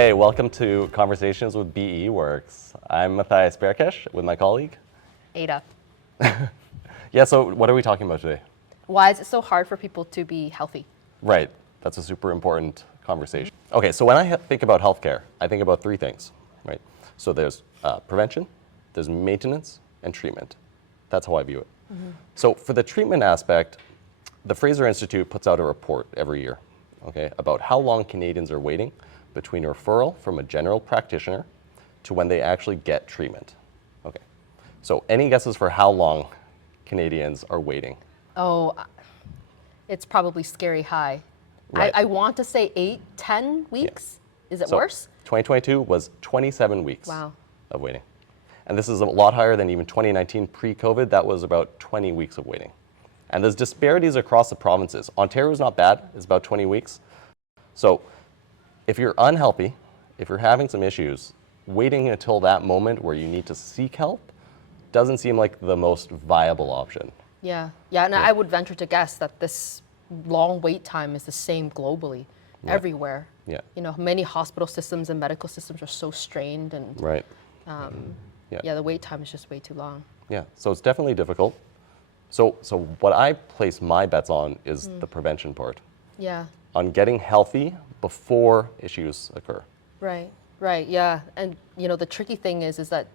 Hey, welcome to Conversations with BE Works. I'm Matthias Berkes with my colleague. Ada. Yeah, so what are we talking about today? Why is it so hard for people to be healthy? Right, that's a super important conversation. Okay, so when I think about healthcare, I think about three things, right? So there's prevention, there's maintenance, and treatment. That's how I view it. So for the treatment aspect, the Fraser Institute puts out a report every year, okay, about how long Canadians are waiting between a referral from a general practitioner to when they actually get treatment. Okay, so any guesses for how long Canadians are waiting? Oh, it's probably scary high. Right. I want to say 8, 10 weeks. Is it So worse? 2022 was 27 weeks Wow. of waiting. And this is a lot higher than even 2019 pre-COVID. That was about 20 weeks of waiting. And there's disparities across the provinces. Ontario's not bad, it's about 20 weeks. So if you're unhealthy, if you're having some issues, waiting until that moment where you need to seek help doesn't seem like the most viable option. Yeah, and I would venture to guess that this long wait time is the same globally, everywhere. Yeah. You know, many hospital systems and medical systems are so strained, and Right. the wait time is just way too long. Yeah, so it's definitely difficult. So what I place my bets on is the prevention part, Yeah. on getting healthy before issues occur. Right, yeah. And you know, the tricky thing is that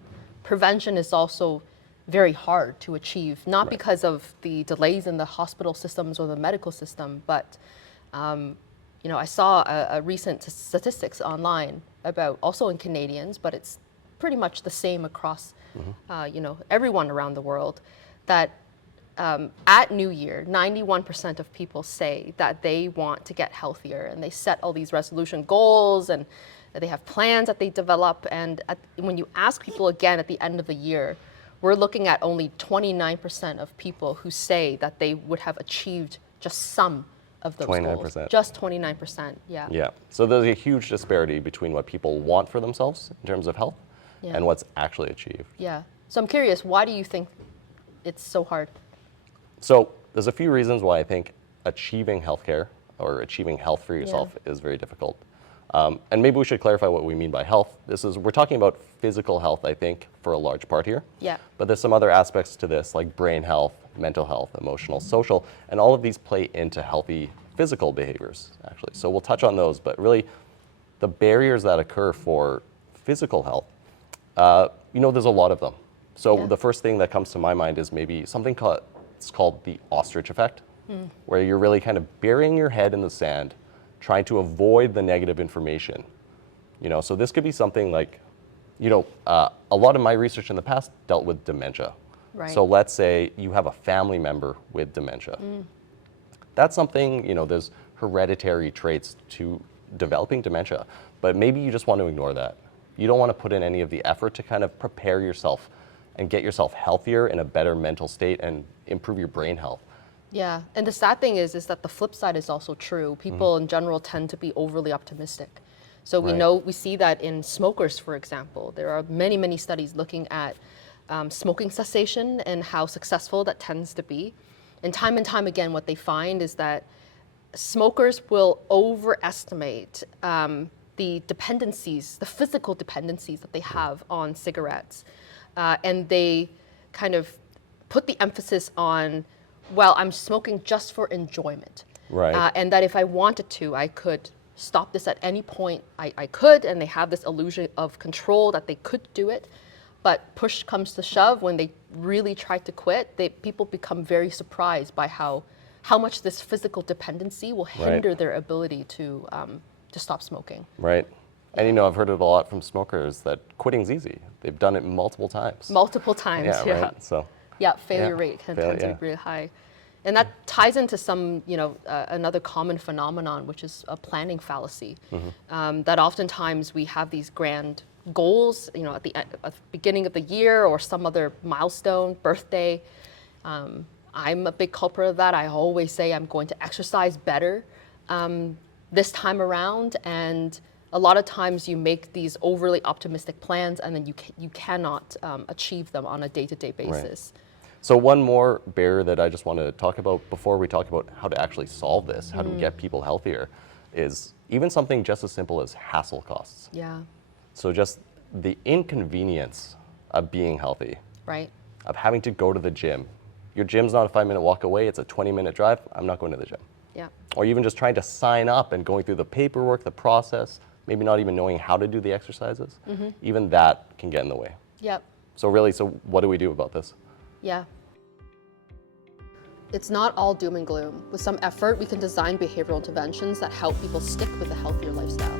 prevention is also very hard to achieve, not because of the delays in the hospital systems or the medical system, but you know, I saw a recent statistics online about, also in Canadians, but it's pretty much the same across you know, everyone around the world, that at New Year, 91% of people say that they want to get healthier, and they set all these resolution goals, and they have plans that they develop. And when you ask people again at the end of the year, we're looking at only 29% of people who say that they would have achieved just some of those 29%. goals. Just 29%, yeah. Yeah, so there's a huge disparity between what people want for themselves in terms of health and what's actually achieved. Yeah. So I'm curious, why do you think it's so hard? So there's a few reasons why I think achieving healthcare or achieving health for yourself is very difficult. And maybe we should clarify what we mean by health. We're talking about physical health, I think, for a large part here. Yeah. But there's some other aspects to this, like brain health, mental health, emotional, social, and all of these play into healthy physical behaviors, actually. So we'll touch on those, but really the barriers that occur for physical health, you know, there's a lot of them. So the first thing that comes to my mind is maybe something called the ostrich effect, where you're really kind of burying your head in the sand, trying to avoid the negative information. You know, so this could be something like, you know, a lot of my research in the past dealt with dementia. Right. So let's say you have a family member with dementia. That's something, you know, there's hereditary traits to developing dementia, but maybe you just want to ignore that. You don't want to put in any of the effort to kind of prepare yourself and get yourself healthier, in a better mental state, and improve your brain health. Yeah, and the sad thing is that the flip side is also true. People in general tend to be overly optimistic. So we see that in smokers, for example. There are many, many studies looking at smoking cessation and how successful that tends to be. And time again, what they find is that smokers will overestimate the dependencies, the physical dependencies that they have on cigarettes. And they kind of put the emphasis on, well, I'm smoking just for enjoyment. Right. And that if I wanted to, I could stop this at any point I could, and they have this illusion of control that they could do it. But push comes to shove, when they really try to quit, people become very surprised by how much this physical dependency will hinder their ability to stop smoking. Right. And you know, I've heard it a lot from smokers that quitting's easy. They've done it multiple times. Multiple times, yeah. Right? So. Yeah, failure rate tends to be really high. And that ties into some, you know, another common phenomenon, which is a planning fallacy. That oftentimes we have these grand goals, you know, at the beginning of the year or some other milestone, birthday. I'm a big culprit of that. I always say I'm going to exercise better this time around, and a lot of times you make these overly optimistic plans, and then you cannot achieve them on a day-to-day basis. Right. So one more barrier that I just want to talk about before we talk about how to actually solve this, how to get people healthier, is even something just as simple as hassle costs. Yeah, So just the inconvenience of being healthy, right. of having to go to the gym. Your gym's not a 5-minute walk away, it's a 20-minute drive. I'm not going to the gym. Yeah. Or even just trying to sign up and going through the paperwork, the process, maybe not even knowing how to do the exercises. Even that can get in the way. Yep. So really, so what do we do about this? Yeah. It's not all doom and gloom. With some effort, we can design behavioral interventions that help people stick with a healthier lifestyle.